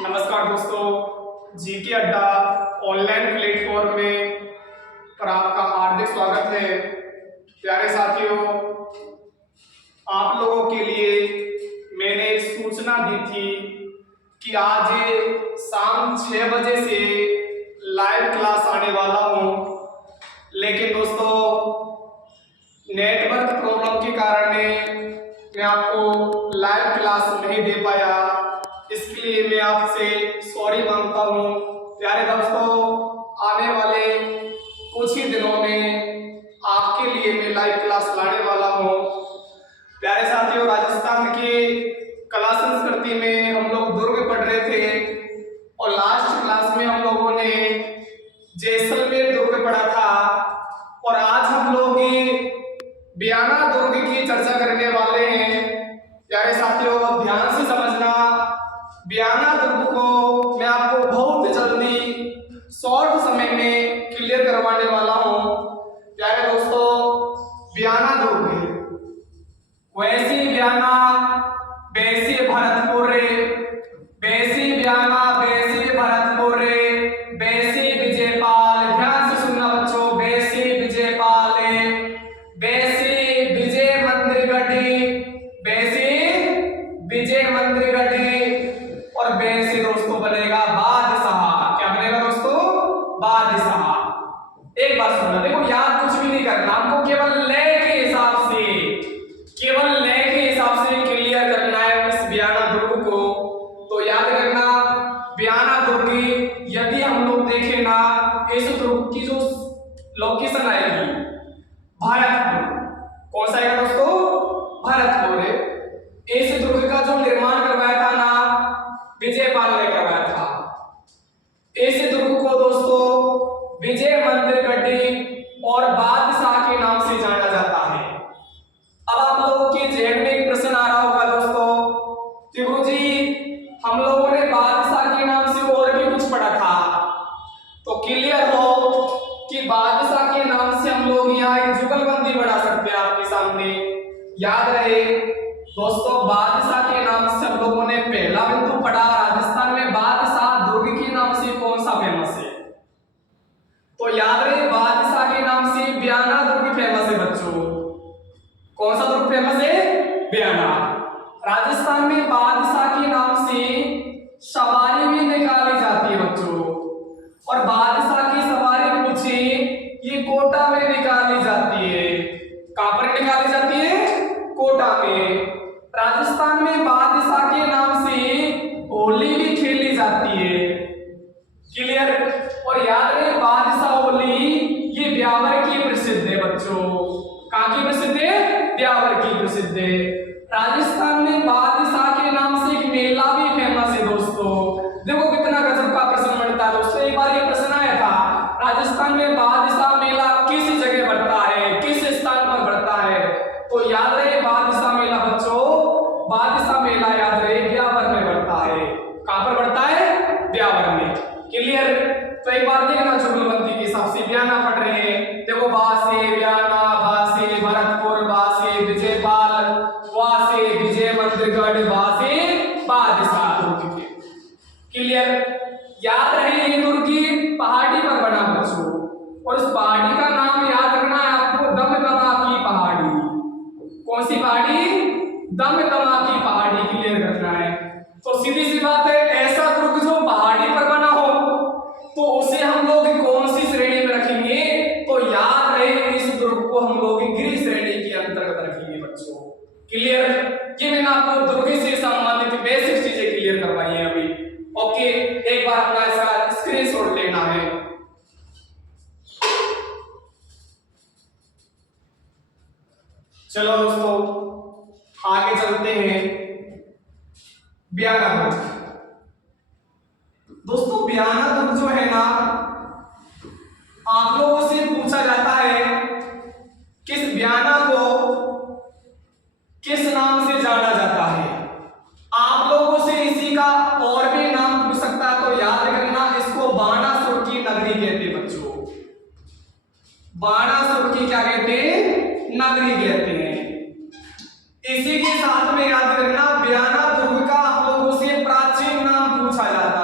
नमस्कार दोस्तों, जीके अड्डा ऑनलाइन प्लेटफॉर्म में पर आपका हार्दिक स्वागत है। प्यारे साथियों, आप लोगों के लिए मैंने एक सूचना दी थी कि आज शाम 6 बजे से लाइव क्लास आने वाला हूँ, लेकिन दोस्तों नेटवर्क प्रॉब्लम के कारण मैं आपको लाइव क्लास नहीं दे पाया। इसके लिए मैं आपसे सॉरी मांगता हूँ। प्यारे दोस्तों, आने वाले कुछ ही दिनों में आपके लिए मैं लाइव क्लास लाने वाला हूँ। प्यारे साथियों, राजस्थान की कला संस्कृति में हम लोग दुर्ग पढ़ रहे थे और लास्ट क्लास में हम लोगों ने जैसलमेर दुर्ग पढ़ा था और आज हम लोग बयाना दुर्ग की चर्चा करने वाले हैं। प्यारे साथियों, ध्यान से समझना, बयाना दुर्ग को मैं आपको बहुत जल्दी शॉर्ट समय में क्लियर करवाने वाला हूं। प्यारे दोस्तों, बयाना दुर्ग वैसी बयाना वैसी भरतपुर रे, वैसी बयाना वैसी भरतपुर रे, वैसी विजयपाल। ध्यान से सुनना बच्चों, वैसी विजयपाल, वैसी विजय मंदिर गढ़ी, वैसी विजय मंदिर गढ़ी और वैसे दोस्तों बनेगा बादशाह। क्या बनेगा दोस्तों? बादशाह। एक बात सुनना, देखो याद कुछ भी नहीं करना, हमको केवल लय के हिसाब से, केवल लय के हिसाब से क्लियर करना है इस बयाना दुर्ग को। तो याद रखना, बयाना दुर्ग यदि हम लोग देखें ना, इस दुर्ग की जो लोकेशन आएगी भरतपुर। कौन सा आएगा दोस्तों? भरतपुर। इस दुर्ग का जो निर्माण करवाया था ना, विजयपाल ने करवाया था। इस दुर्ग को दोस्तों विजय मंदिर गढ़ी और बादशाह के नाम से जाना जाता है। अब आप लोगों के जहन में एक प्रश्न आ रहा होगा दोस्तों, गुरु जी हम लोगों ने बादशाह के नाम से और भी कुछ पढ़ा था, तो क्लियर हो कि बादशाह के नाम से हम लोग यहाँ एक जुगलबंदी बना सकते हैं आपके सामने। याद रहे दोस्तों, बादशाह के नाम से हम लोगों ने पहला बिंदु पढ़ा, राजस्थान में बादशाह दुर्ग के नाम से कौन सा फेमस है? तो याद रहे बादशाह के नाम से बयाना दुर्ग फेमस है बच्चों। कौन सा दुर्ग फेमस है? बयाना। राजस्थान में बादशाह के नाम से सवारी भी निकाली जाती है बच्चों, और बादशाह की सवारी पूछे ये कोटा में निकाली जाती है। कहां पर निकाली जाती है? कोटा में। राजस्थान में बादशाह के नाम से होली भी खेली जाती है। क्लियर? और याद रहे बादशाह होली ये ब्यावर की प्रसिद्ध है बच्चों। कहां की प्रसिद्ध है? ब्यावर की प्रसिद्ध है। राजस्थान में बादशाह के नाम से एक मेला भी फेमस है दोस्तों। देखो कितना गजब का प्रश्न बनता है दोस्तों। एक बार ये प्रश्न आया था, राजस्थान में बादशाह मेला किस जगह बढ़ता है, किस स्थान पर बढ़ता है? तो याद रहे बादशाह मेला बच्चों, बादशाह मेला याद रहे ब्यावर में बढ़ता है। कहां पर बढ़ता है? ब्यावर में। क्लियर? तो एक बार देखना, जुगलबंदी के हिसाब से बयाना पढ़ रहे हैं। देखो बासे बयाना, बासे भरतपुर, बासे विजयपाल, वासे विजय मंदिरगढ़, बासे बादशाह दुर्ग। क्लियर? याद रहे ये दुर्ग पहाड़ी पर बना बच्चों, और उस पहाड़ी का नाम याद रखना है आपको, दमदमा की पहाड़ी। कौन सी पहाड़ी? दमदमा की पहाड़ी। क्लियर रखना है। तो सीधी सी बात है, ऐसा दुर्ग जो पहाड़ी पर बना हो तो उसे हम लोग कौन सी श्रेणी में रखेंगे? तो याद रहे इस दुर्ग को हम लोग गिरी श्रेणी के अंतर्गत रखेंगे बच्चों। क्लियर? ये मैंने आपको दुर्ग से संबंधित बेसिक चीजें क्लियर करवाई है अभी। ओके, एक बार अपना इसका स्क्रीनशॉट लेना है। चलो दोस्तों आगे चलते हैं। बयाना दुर्ग दोस्तों, बयाना दुर्ग जो है ना, आप लोगों से पूछा जाता है किस बयाना को किस नाम से जाना जाता है। आप लोगों से इसी का और भी नाम पूछ सकता है, तो याद रखना इसको बाणासुर की नगरी कहते हैं बच्चों। बाणासुर की क्या कहते हैं? नगरी कहते हैं। इसी के साथ में याद रखना बयाना दुर्ग का आप लोगों से प्राचीन नाम पूछा जाता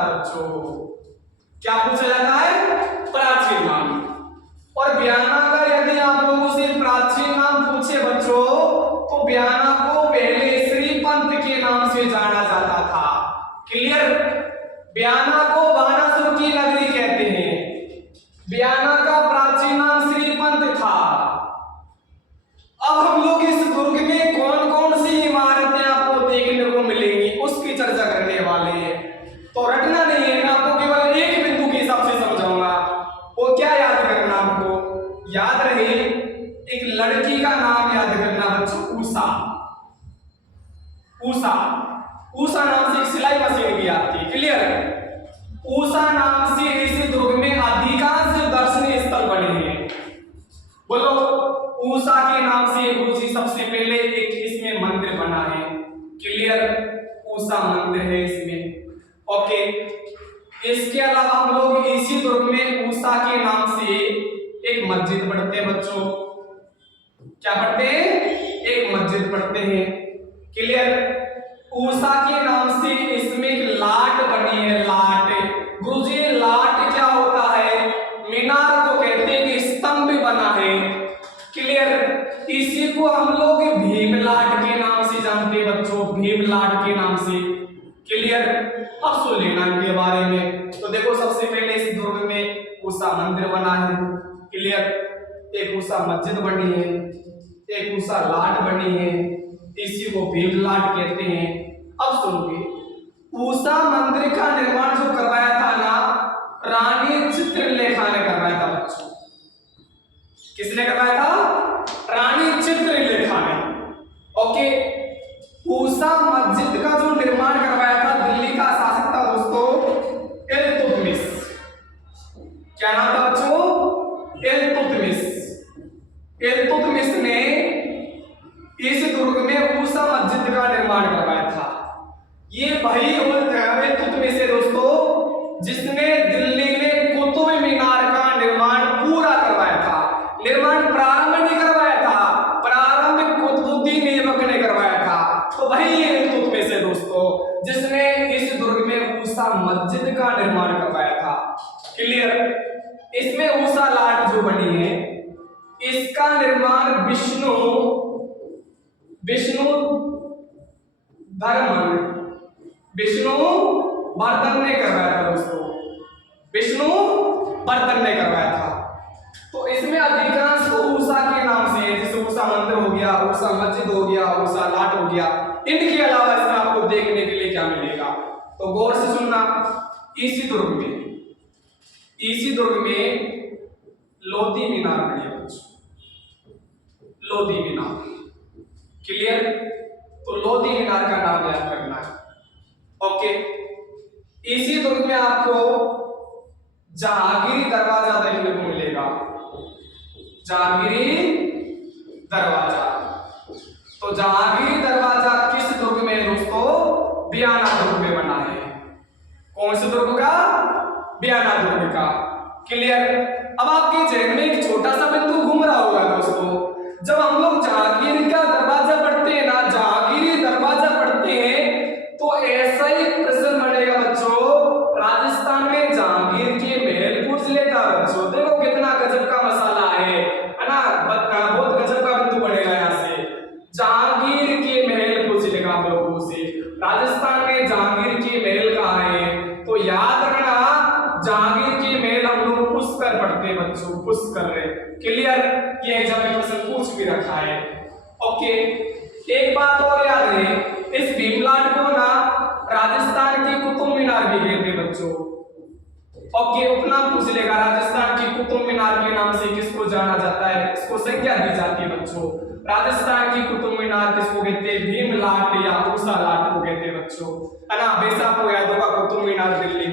जाता था। क्लियर। बयाना को बानासुर की नगरी कहते हैं। बयाना का प्राचीन नाम श्रीपंत था। अब हम लोग इस दुर्ग में कौन कौन सी इमारतें आपको देखने को मिलेंगी उसकी चर्चा करने वाले हैं। तो रटना नहीं है, मैं आपको केवल एक बिंदु के हिसाब से समझाऊंगा। वो क्या याद करना, आपको याद रहे एक लड़की का नाम याद करना बच्चों, उषा। उषा, उषा नाम से एक सिलाई मशीन भी आती है। क्लियर। उषा नाम से इस दुर्ग में अधिकांश दर्शनीय स्थल बने हैं। बोलो, उषा के नाम से गुरुजी सबसे पहले एक इसमें मंदिर बना है। क्लियर। उषा मंदिर है इसमें। ओके। इसके अलावा हम लोग इसी दुर्ग में उषा के नाम से एक मस्जिद पढ़ते हैं बच्चों। क्या पढ़ते हैं? एक मस्जिद पढ़ते हैं। क्लियर। उषा के नाम से इसमें एक लाट बनी है, लाट। गुरुजी लाट क्या होता है? मीनार को कहते हैं कि स्तंभ बना है। क्लियर। इसी को हम लोग भीमलाट के नाम से जानते हैं बच्चों, भीमलाट के नाम से। क्लियर। अब सुन लेना इनके बारे में। तो देखो, सबसे पहले इस दुर्ग में उषा मंदिर बना है। क्लियर। एक उषा मस्जिद बनी है, एक उषा लाट बनी है, इसी को भीमलाट कहते हैं। अब सुनोगे, उषा मंदिर का निर्माण जो करवाया था ना, रानी चित्रलेखा ने करवाया था बच्चों। किसने करवाया था? रानी चित्रलेखा ने। ओके। उषा मस्जिद का जो निर्माण करवाया था दिल्ली का शासक था दोस्तों इल्तुतमिश। क्या नाम था बच्चों? इल्तुतमिश। इल्तुतमिश ने इस दुर्ग में उषा मस्जिद का निर्माण करवाया था। ये वही इल्तुतमिश है दोस्तों जिसने दिल्ली में कुतुब मीनार का निर्माण पूरा करवाया था। निर्माण प्रारंभ नहीं करवाया था, प्रारंभ कुतुबुद्दीन ऐबक ने करवाया था। तो वही इल्तुतमिश है दोस्तों जिसने इस दुर्ग में उषा मस्जिद का निर्माण करवाया था। क्लियर। इसमें उषा लाट जो बनी है इसका निर्माण विष्णु वर्धन ने करवाया था दोस्तों। विष्णु वर्धन ने करवाया था। तो इसमें अधिकांश उषा के नाम से, जैसे उषा मंदिर हो गया, उषा मस्जिद हो गया, उषा लाट हो गया। इनके अलावा इसमें आपको देखने के लिए क्या मिलेगा, तो गौर से सुनना। इसी दुर्ग में लोधी मीनार बनी है बच्चों, लोधी मीनार। क्लियर। तो लोधी मीनार का नाम याद करना है। ओके। इसी दुर्ग में आपको जहांगीरी दरवाजा देखने को मिलेगा, जहांगीरी दरवाजा। तो जहांगीरी दरवाजा किस दुर्ग में है दोस्तों? बयाना दुर्ग में बना है। कौन से दुर्ग का? बयाना दुर्ग का। क्लियर। अब आपके जहन में एक छोटा सा बिंदु घूम रहा होगा दोस्तों, जब हम लोग जहांगीर का दरवाजा पढ़ते हैं ना, जहांगीरी दरवाजा पढ़ते हैं, तो ऐसा ही प्रश्न बनेगा बच्चों, राजस्थान में जहांगीर के महल पूछ लेता बच्चों। देखो कितना गजब का मसाला है ना, बहुत गजब का बिंदु बनेगा यहाँ से। जहांगीर के महल पूछ लेगा आप लोगों से, राजस्थान में जहांगीर के महल कहाँ है? तो याद रखना, जहांगीर के महल हम लोग पुष्कर पढ़ते हैं बच्चों, पुष्कर है। क्लियर। ये एग्जाम में प्रश्न पूछ भी रखा है। ओके। एक बात और याद रहे, इस भीमलाट को ना राजस्थान की कुतुब मीनार भी कहते हैं बच्चों। ओके। उपनाम पूछ लेगा, राजस्थान की कुतुब मीनार के नाम से किसको जाना जाता है? इसको संज्ञा दी जाती है बच्चों। राजस्थान की कुतुब मीनार किसको कहते हैं? भीमलाट या उषा लाट को कहते हैं बच्चों, है ना। वैसा आपको याद होगा कुतुब मीनार दिल्ली